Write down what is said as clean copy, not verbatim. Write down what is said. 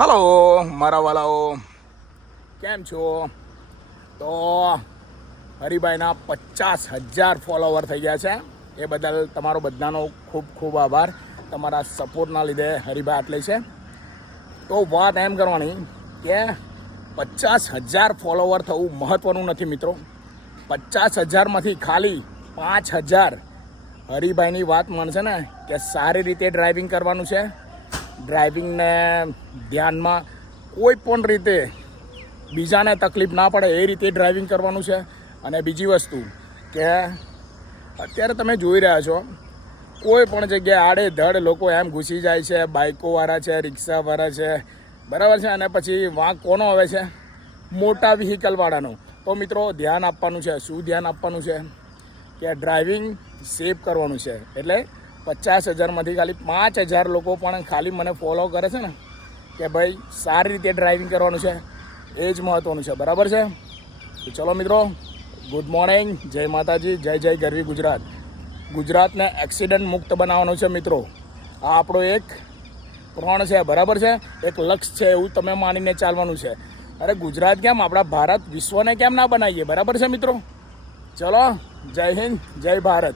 Hello મારા વાલાઓ, કેમ છો? તો હરિભાઈના 50,000 ફોલોવર થઈ ગયા છે. એ બદલ તમારો બધાનો ખૂબ ખૂબ આભાર. તમારા સપોર્ટના લીધે હરિભાઈ આટલે છે. તો વાત એમ કરવાની કે 50,000 ફોલોવર થવું મહત્ત્વનું નથી મિત્રો. 50,000માંથી ખાલી 5,000 હરિભાઈની વાત માનશે ને કે સારી રીતે ડ્રાઇવિંગ કરવાનું છે. ડ્રાઇવિંગને ધ્યાનમાં કોઈ પણ રીતે બીજાને તકલીફ ના પડે એ રીતે ડ્રાઇવિંગ કરવાનું છે. અને બીજી વસ્તુ કે અત્યારે તમે જોઈ રહ્યા છો કોઈ પણ જગ્યાએ આડેધડ લોકો એમ ઘૂસી જાય છે. બાઇકોવાળા છે, રિક્ષાવાળા છે, બરાબર છે. અને પછી વાંક કોનો આવે છે? મોટા વ્હીકલવાળાનો. તો મિત્રો ધ્યાન આપવાનું છે. શું ધ્યાન આપવાનું છે? કે ડ્રાઇવિંગ સેફ કરવાનું છે. એટલે 50,000માંથી ખાલી 5,000 લોકો પણ ખાલી મને ફોલો કરે છે ને કે ભાઈ સારી રીતે ડ્રાઇવિંગ કરવાનું છે, એ જ મહત્ત્વનું છે. બરાબર છે? તો ચલો મિત્રો, ગુડ મોર્નિંગ, જય માતાજી, જય જય ગરવી ગુજરાત. ગુજરાતને એક્સિડન્ટ મુક્ત બનાવવાનું છે મિત્રો. આ આપણો એક પ્રણ છે. બરાબર છે? એક લક્ષ્ય છે એવું તમે માનીને ચાલવાનું છે. અરે ગુજરાત કેમ, આપણા ભારત વિશ્વને કેમ ના બનાવીએ? બરાબર છે મિત્રો? ચલો, જય હિન્દ, જય ભારત.